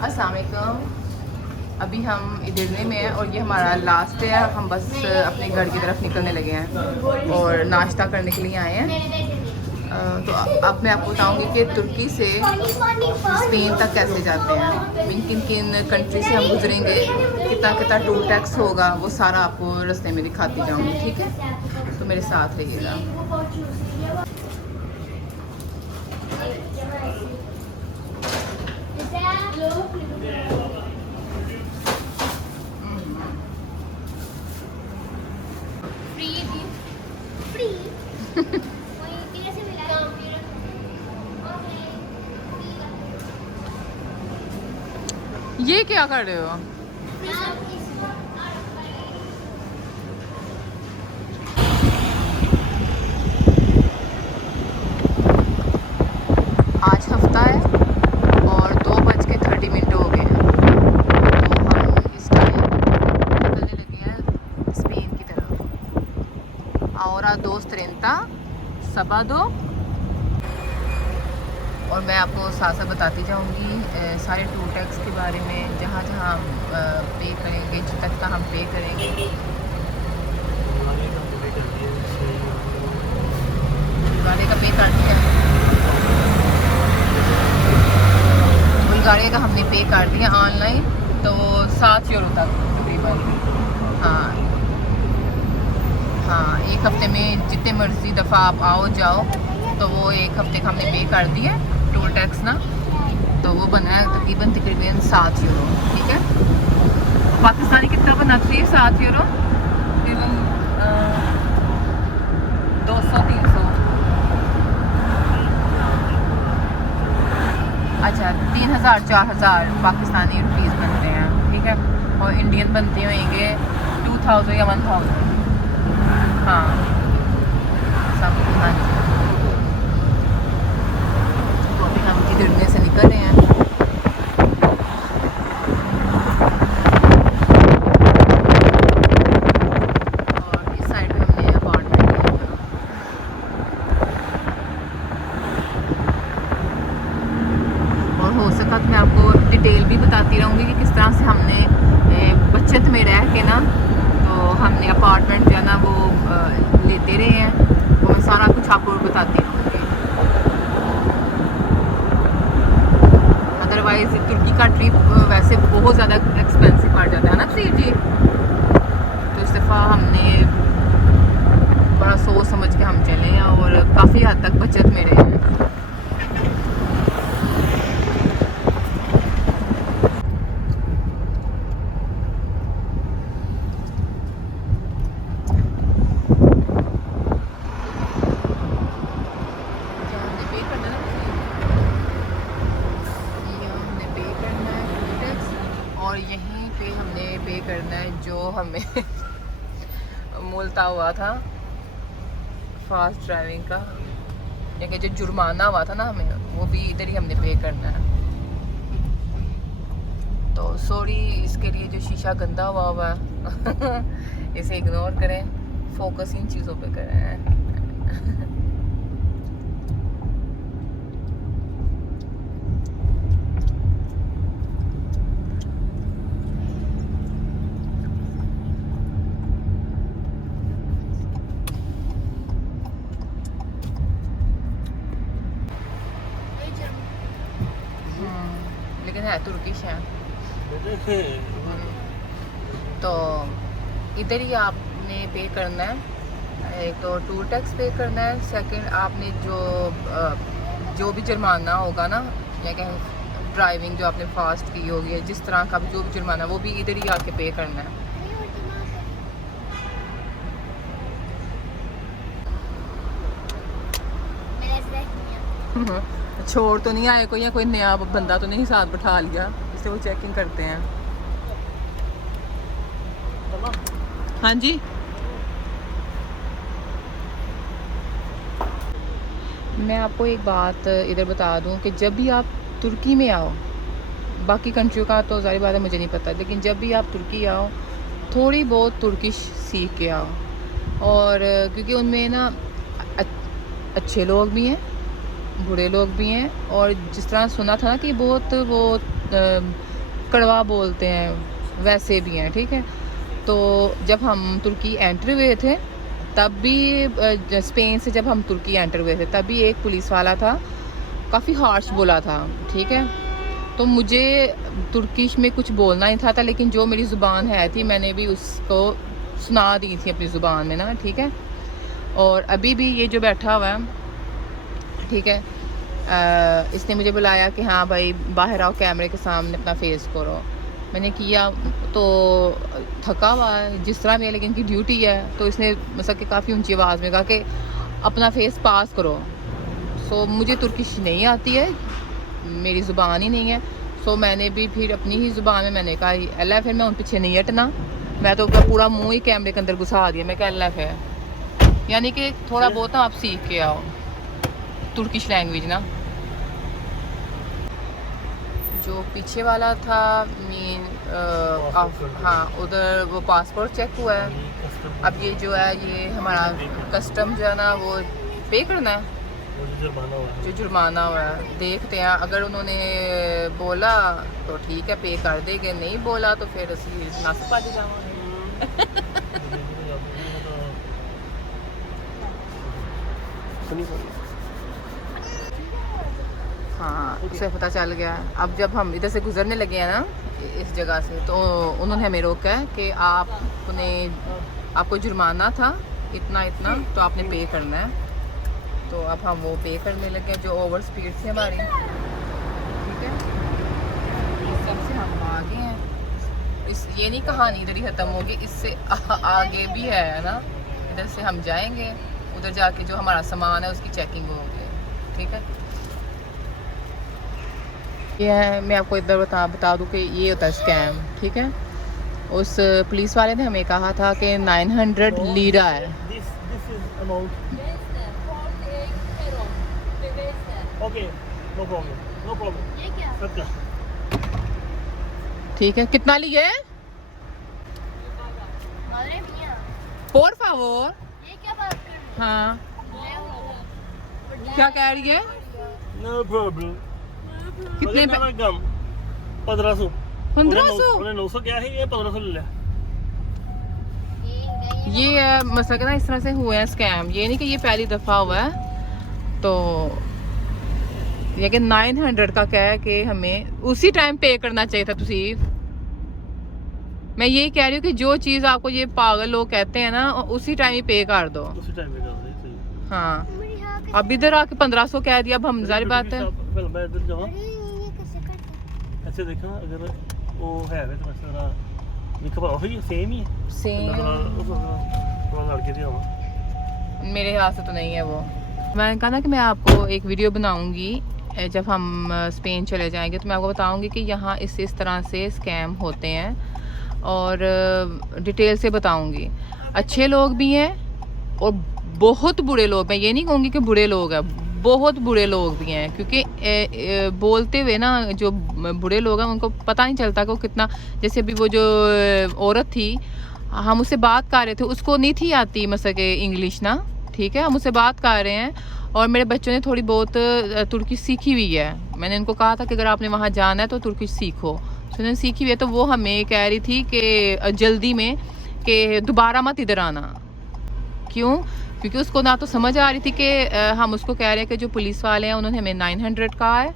अस्सलाम वालेकुम। अभी हम इधरने में हैं और ये हमारा लास्ट है। हम बस अपने घर की तरफ निकलने लगे हैं और नाश्ता करने के लिए आए हैं। तो अब मैं आपको बताऊंगी कि तुर्की से स्पेन तक कैसे जाते हैं, किन किन कंट्री से हम गुजरेंगे, कितना कितना टोल टैक्स होगा, वो सारा आपको रास्ते में दिखाती जाऊंगी। ठीक है, तो मेरे साथ रहिएगा। ये क्या कर रहे हो? आज हफ्ता है और 2:30 हो गए हैं। तो हम इस टाइम निकलने लगे हैं स्पेन की तरफ। ahora 2:30 sábado। और मैं आपको साथ साथ बताती जाऊंगी सारे टूर टैक्स के बारे में, जहाँ जहाँ हम पे करेंगे, जितना हम पे करेंगे। बुल्गारिया का पे कर दिया, बुल्गारिया का हमने पे कर दिया ऑनलाइन, तो 7 यूरो तक तकरीबन। हाँ हाँ, एक हफ्ते में जितने मर्जी दफ़ा आप आओ जाओ, तो वो एक हफ्ते का हमने पे कर दिया टोल टैक्स ना, तो वो बना है तकरीबन 7 यूरो। ठीक है, पाकिस्तानी कितना बना थी? 7 यूरो तकरीबन 200-300। अच्छा, 3000-4000 पाकिस्तानी रुपीज़ बनते हैं। ठीक है, और इंडियन बनते होंगे 2000 या 1000। हाँ सब। हाँ जी, तो अभी हम गिरने से निकल रहे हैं। और इस साइड पे हमने अपार्टमेंट लिया था। और हो सका तो मैं आपको डिटेल भी बताती रहूँगी कि किस तरह से हमने बचत में रह के ना, तो हमने अपार्टमेंट जो है ना वो लेते रहे हैं। तो मैं सारा कुछ आपको बताती रहूँगी। अदरवाइज़ तुर्की का ट्रिप वैसे बहुत ज़्यादा एक्सपेंसिव पड़ जाता है ना जी। तो इस दफ़ा हमने बड़ा सोच समझ के हम चले हैं और काफ़ी हद तक बचत में रहे हैं। और यहीं पे हमने पे करना है जो हमें मुल्ता हुआ था फास्ट ड्राइविंग का, या कि जो जुर्माना हुआ था ना हमें, वो भी इधर ही हमने पे करना है। तो सॉरी इसके लिए जो शीशा गंदा हुआ है इसे इग्नोर करें, फोकस इन चीज़ों पे करें। लेकिन है तुर्किश है। तो इधर ही आपने पे करना है। एक तो टूर टैक्स पे करना है, सेकंड आपने जो भी जुर्माना होगा ना, या कहीं ड्राइविंग जो आपने फास्ट की होगी, या जिस तरह का भी जो भी जुर्माना, वो भी इधर ही आके पे करना है। छोड़ तो नहीं आए कोई, या कोई नया बंदा तो नहीं साथ बैठा लिया, इसलिए वो चेकिंग करते हैं। हाँ जी, मैं आपको एक बात इधर बता दूं कि जब भी आप तुर्की में आओ, बाकी कंट्रियों का तो ज़ाहिर बात है मुझे नहीं पता, लेकिन जब भी आप तुर्की आओ थोड़ी बहुत तुर्किश सीख के आओ। और क्योंकि उनमें ना अच्छे लोग भी हैं, बुरे लोग भी हैं, और जिस तरह सुना था ना कि बहुत वो कड़वा बोलते हैं वैसे भी हैं, ठीक है। तो जब हम तुर्की एंटर हुए थे तब भी स्पेन से जब हम तुर्की एंटर हुए थे तब भी एक पुलिस वाला था, काफ़ी हार्श बोला था, ठीक है। तो मुझे तुर्किश में कुछ बोलना ही था, लेकिन जो मेरी ज़ुबान है थी मैंने भी उसको सुना दी थी अपनी ज़ुबान में ना, ठीक है। और अभी भी ये जो बैठा हुआ है, ठीक है, इसने मुझे बुलाया कि हाँ भाई बाहर आओ, कैमरे के सामने अपना फेस करो। मैंने किया तो थका हुआ है जिस तरह भी है, लेकिन इनकी ड्यूटी है, तो इसने मतलब कि काफ़ी ऊंची आवाज़ में कहा कि अपना फेस पास करो। सो मुझे तुर्किश नहीं आती है, मेरी ज़ुबान ही नहीं है। सो मैंने भी फिर अपनी ही ज़ुबान में मैंने कहा अल्लाह, फिर मैं उन पीछे नहीं हटना, मैं तो पूरा मुँह ही कैमरे के अंदर घुसा दिया। मैं क्या अल्लाह है, यानी कि थोड़ा बहुत ना आप सीख के आओ तुर्किश लैंग्वेज ना। जो पीछे वाला था मीन हाँ, उधर वो पासपोर्ट चेक हुआ है। अब ये जो है ये हमारा कस्टम जो है ना वो पे करना है, जो जुर्माना हुआ है। देखते हैं, अगर उन्होंने बोला तो ठीक है पे कर देंगे, नहीं बोला तो फिर असी नस भज जावांगे। हाँ, उसे पता चल गया। अब जब हम इधर से गुजरने लगे हैं ना इस जगह से, तो उन्होंने हमें रोका है कि आपको जुर्माना था इतना इतना, तो आपने पे करना है। तो अब हम वो पे करने लगे जो ओवर स्पीड थी हमारी, ठीक है। इस सब से हम आगे हैं। ये नहीं कहानी इधर ही ख़त्म होगी, इससे आगे भी है ना। इधर से हम जाएंगे, उधर जाके जो हमारा सामान है उसकी चेकिंग होगी, ठीक है। ये है, मैं आपको इधर बता दूं कि ये होता है स्कैम, ठीक है। उस पुलिस वाले ने हमें कहा था कि 900 लीरा है। ठीक है, कितना लिए? por favor। ये क्या बात कर रही हाँ, है? क्या कह रही है? No problem. कितने 1500 1500 उन्हें 900 क्या है, ये 1500 ले लिया। ये मसला कि ना इस तरह से हुआ है स्कैम, ये नहीं कि ये पहली दफ़ा हुआ है। तो ये कि 900 का क्या है कि हमें उसी टाइम पे करना चाहिए था। तुसी मैं यही कह रही हूँ कि जो चीज़ आपको ये पागल लोग कहते हैं ना, उसी टाइम ही पे कर दो, उसी टाइम पे कर दे, सही। हाँ। अब इधर आके 1500 कह दिया, अब हम जारी बात है। फिर मैं इधर जाऊँ, ये कैसे करते? ऐसे देखा अगर वो है तो मैं सारा लिखा पड़ा वही सेम ही है, सेम थोड़ा लड़के दिया हुआ मेरे हाथ से तो नहीं है वो। मैंने कहा ना कि मैं आपको एक वीडियो बनाऊंगी जब हम स्पेन चले जाएंगे, तो मैं आपको बताऊंगी कि यहाँ इस तरह से स्कैम होते हैं और डिटेल से बताऊंगी। अच्छे लोग भी हैं और बहुत बुरे लोग, मैं ये नहीं कहूँगी कि बुरे लोग हैं, बहुत बुरे लोग भी हैं। क्योंकि बोलते हुए ना जो बुरे लोग हैं उनको पता नहीं चलता कि वो कितना, जैसे अभी वो जो औरत थी हम उससे बात कर रहे थे, उसको नहीं थी आती मतलब कि इंग्लिश ना, ठीक है। हम उससे बात कर रहे हैं और मेरे बच्चों ने थोड़ी बहुत तुर्की सीखी हुई है। मैंने इनको कहा था कि अगर आपने वहाँ जाना है तो तुर्की सीखो, तो उन्होंने सीखी हुई है। तो वो हमें कह रही थी कि जल्दी में कि दोबारा मत इधर आना। क्यों? क्योंकि उसको ना तो समझ आ रही थी कि हम उसको कह रहे हैं कि जो पुलिस वाले हैं उन्होंने हमें 900 कहा है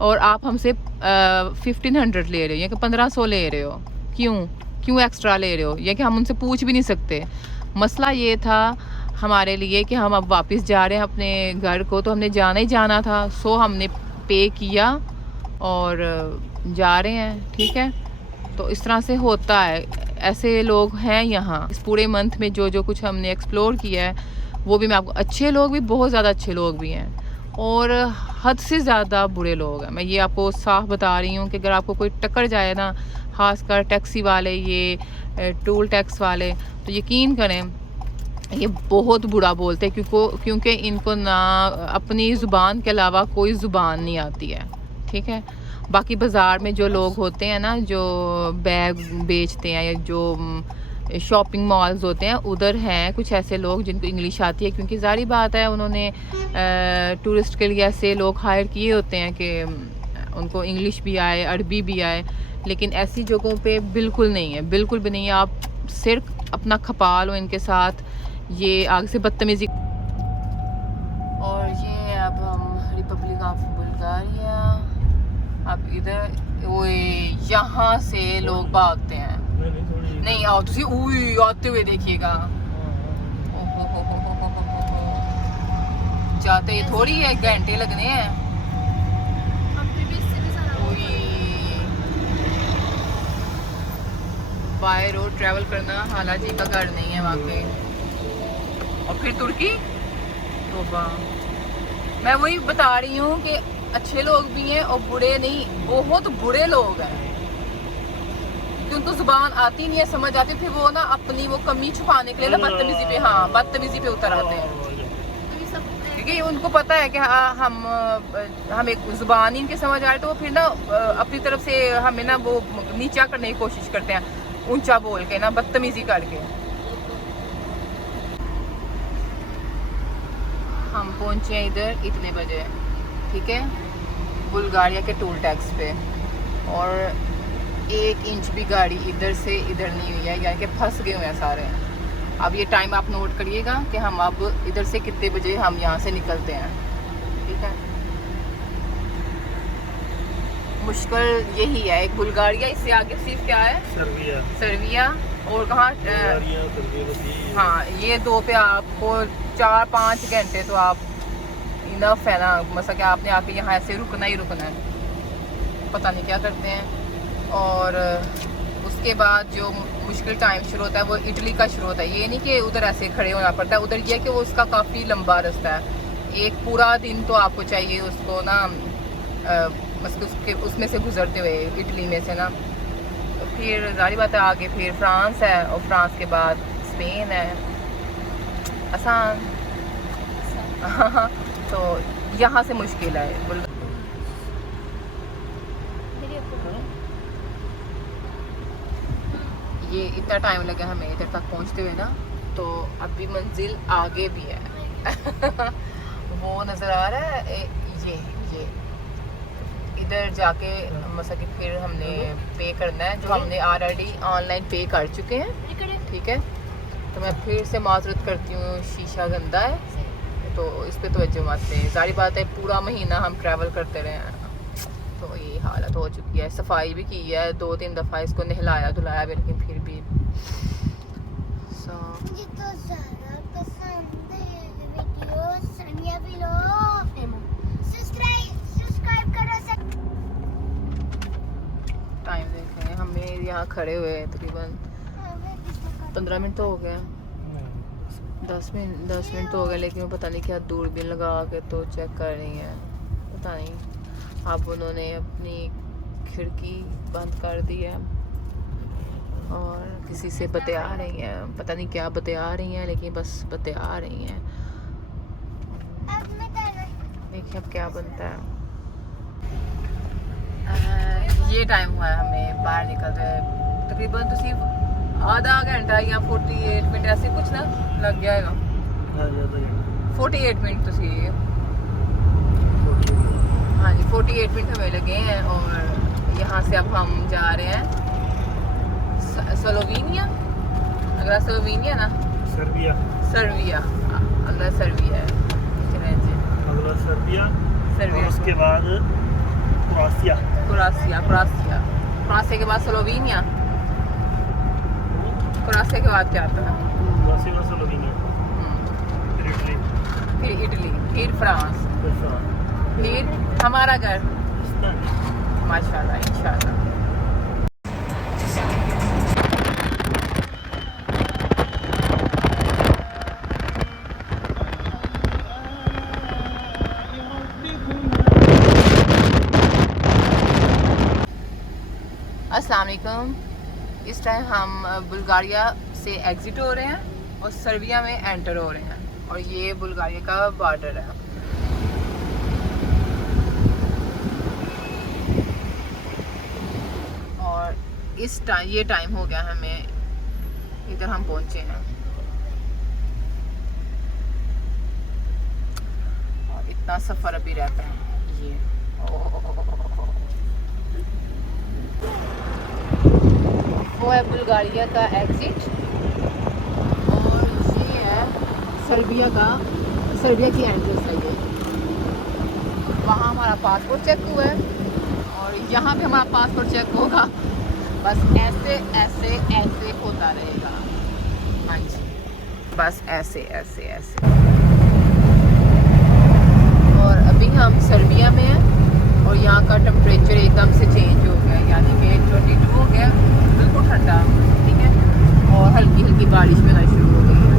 और आप हमसे 1500 ले रहे हो या कि 1500 ले रहे हो, क्यों एक्स्ट्रा ले रहे हो, या कि हम उनसे पूछ भी नहीं सकते। मसला ये था हमारे लिए कि हम अब वापस जा रहे हैं अपने घर को, तो हमने जाना ही जाना था। सो हमने पे किया और जा रहे हैं, ठीक है। तो इस तरह से होता है, ऐसे लोग हैं यहाँ। इस पूरे मंथ में जो कुछ हमने एक्सप्लोर किया है वो भी मैं आपको, अच्छे लोग भी, बहुत ज़्यादा अच्छे लोग भी हैं और हद से ज़्यादा बुरे लोग हैं। मैं ये आपको साफ बता रही हूँ कि अगर आपको कोई टक्कर जाए ना, खासकर टैक्सी वाले, ये टोल टैक्स वाले, तो यकीन करें ये बहुत बुरा बोलते हैं क्योंकि इनको ना अपनी ज़ुबान के अलावा कोई ज़ुबान नहीं आती है, ठीक है। बाकी बाज़ार में जो लोग होते हैं ना, जो बैग बेचते हैं या जो शॉपिंग मॉल्स होते हैं, उधर हैं कुछ ऐसे लोग जिनको इंग्लिश आती है, क्योंकि ज़ाहिर बात है उन्होंने टूरिस्ट के लिए ऐसे लोग हायर किए होते हैं कि उनको इंग्लिश भी आए, अरबी भी आए। लेकिन ऐसी जगहों पे बिल्कुल नहीं है, बिल्कुल भी नहीं है। आप सिर्फ अपना खपा लो इनके साथ, ये आगे से बदतमीजी। और ये अब हम रिपब्लिक ऑफ बुल्गारिया, अब इधर वो यहाँ से लोग भागते हैं। नहीं आओ तुसी उई आते हुए देखिएगा, जाते ही थोड़ी है, घंटे लगने हैं। बाय रोड ट्रैवल करना हालाजी का घर नहीं है वहाँ पे। और फिर तुर्की, तोबा। मैं वही बता रही हूँ कि अच्छे लोग भी हैं और बुरे नहीं, बहुत बुरे लोग हैं कि उनको जुबान आती नहीं है, समझ आती, फिर वो ना अपनी वो कमी छुपाने के लिए ना बदतमीजी पे, हाँ बदतमीजी पे उतर आते हैं। क्योंकि उनको पता है कि हाँ हम एक जुबान ही इनके समझ आ रही, तो वो फिर ना अपनी तरफ से हमें ना वो नीचा करने की कोशिश करते हैं, ऊंचा बोल के ना, बदतमीजी करके। हम पहुंचे हैं इधर इतने बजे, ठीक है, बुल्गारिया के टोल टैक्स पे, और 1 इंच भी गाड़ी इधर से इधर नहीं हुई है, यानी कि फंस गए हुए हैं सारे। अब ये टाइम आप नोट करिएगा कि हम अब इधर से कितने बजे हम यहाँ से निकलते हैं, ठीक है। मुश्किल यही है एक बुल्गारिया, इससे आगे सिर्फ क्या है, सर्बिया और कहाँ, हाँ ये 2 पे आपको 4-5 घंटे तो आप इनफ है ना, मतलब कि आपने आके यहाँ ऐसे रुकना ही रुकना है, पता नहीं क्या करते हैं। और उसके बाद जो मुश्किल टाइम शुरू होता है वो इटली का शुरू होता है। ये नहीं कि उधर ऐसे खड़े होना पड़ता है, उधर ये कि वो उसका काफ़ी लंबा रास्ता है, एक पूरा दिन तो आपको चाहिए उसको ना, उसमें से गुजरते हुए इटली में से ना। तो फिर जारी बात है आगे फिर फ्रांस है, और फ्रांस के बाद स्पेन है, आसान। तो यहाँ से मुश्किल है। ये इतना टाइम लगा हमें इधर तक पहुँचते हुए ना, तो अभी मंजिल आगे भी है। वो नज़र आ रहा है ये इधर जाके, मतलब कि फिर हमने पे करना है, जो हमने ऑलरेडी ऑनलाइन पे कर चुके हैं, ठीक है। तो मैं फिर से माजरत करती हूँ, शीशा गंदा है तो इस पर तवज्जो मत दें। सारी बात है पूरा महीना हम ट्रैवल करते रहे हैं, तो ये हालत हो चुकी है। सफाई भी की है 2-3 दफ़ा, इसको नहलाया धुलाया भी, लेकिन फिर भी मुझे तो ज़्यादा पसंद है वीडियो। सनिया भी लो, सब्सक्राइब करो। टाइम देखें, हमें यहाँ खड़े हुए तकरीबन 15 मिनट तो हो गया, 10 मिनट तो हो गया, लेकिन पता नहीं क्या दूरबीन लगा के तो चेक कर रही हैं, पता नहीं। अब उन्होंने अपनी खिड़की बंद कर दी है और किसी से बतिया रही हैं, पता नहीं क्या बतिया रही हैं, लेकिन बस बतिया रही हैं। देखिए अब क्या बनता है। ये टाइम हुआ है हमें बाहर निकलते हैं, तकरीबन तो सिर्फ आधा घंटा या 48 मिनट ऐसे कुछ ना लग गया है ना, 48 मिनट तो सी, हाँ जी 48 मिनट हमें लगे हैं। और यहाँ से अब हम जा रहे हैं स्लोवेनिया, अगला स्लोवेनिया ना, सर्बिया अगला सर्बिया है, अगला सर्बिया, सर्बिया उसके बाद क्रोएशिया के बाद स्लोवेनिया, क्रोएशिया के बाद क्या आता है, फिर इटली, फिर फ्रांस, फिर हमारा घर माशाल्लाह इंशाल्लाह। अस्सलाम वालेकुम। इस टाइम हम बुल्गारिया से एग्ज़िट हो रहे हैं और सर्बिया में एंटर हो रहे हैं, और ये बुल्गारिया का बॉर्डर है। और ये टाइम हो गया हमें, इधर हम पहुंचे हैं, और इतना सफ़र अभी रहता है ये। वो है बुल्गारिया का एग्जिट और ये है सर्बिया की एंट्रेंस है ये। वहाँ हमारा पासपोर्ट चेक हुआ है और यहाँ पे हमारा पासपोर्ट चेक होगा। बस ऐसे ऐसे ऐसे होता रहेगा। हाँ जी, बस ऐसे ऐसे ऐसे। और अभी हम सर्बिया में हैं और यहाँ का टेम्परेचर एकदम से चेंज हो गया, यानी कि 22 हो गया, बिल्कुल ठंडा, ठीक है। और हल्की हल्की बारिश भी होना शुरू हो गई है।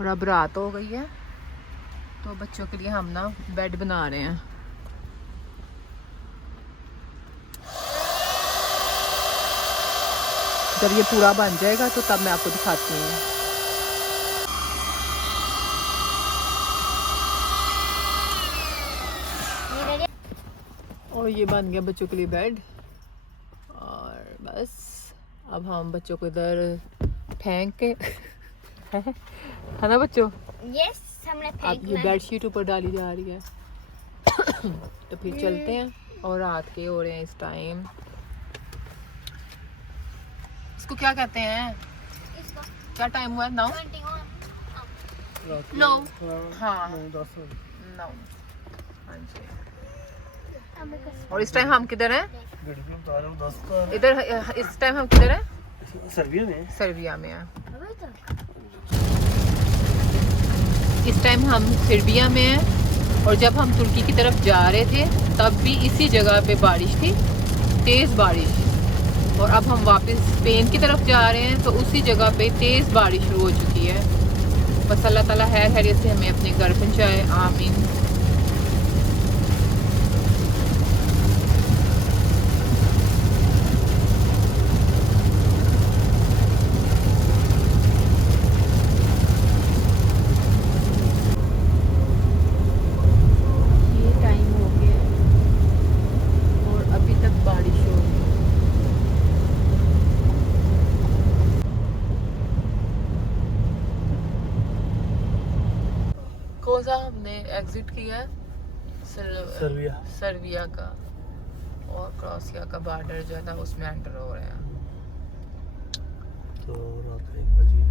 और अब रात हो गई है तो बच्चों के लिए हम ना बेड बना रहे हैं। जब ये पूरा बन जाएगा तो तब मैं आपको दिखाती हूँ। और ये बन गया बच्चों के लिए बेड। और बस अब हम बच्चों को इधर फेंक के है ना बच्चों, यस, हमने अब ये बेड शीट ऊपर डाली जा रही है। तो फिर चलते हैं। और रात के हो रहे हैं इस टाइम, इसको क्या कहते हैं, क्या टाइम हुआ है? 9 9 हाँ 9। हाँ जी। और इस टाइम हम किधर हैं? इधर इस टाइम हम किधर हैं? सर्बिया में। सर्बिया में हैं। इस टाइम हम सर्बिया में हैं और जब हम तुर्की की तरफ जा रहे थे तब भी इसी जगह पे बारिश थी, तेज़ बारिश। और अब हम वापस स्पेन की तरफ जा रहे हैं तो उसी जगह पे तेज़ बारिश शुरू हो चुकी है। बस अल्लाह ताला खैरियत से हमें अपने घर पहुँचाए, आमीन। कौन सा हमने एग्जिट किया है? सर्बिया का, और क्रोएशिया का बॉर्डर जो है ना उसमें एंटर हो रहे हैं। तो रात 1 बजे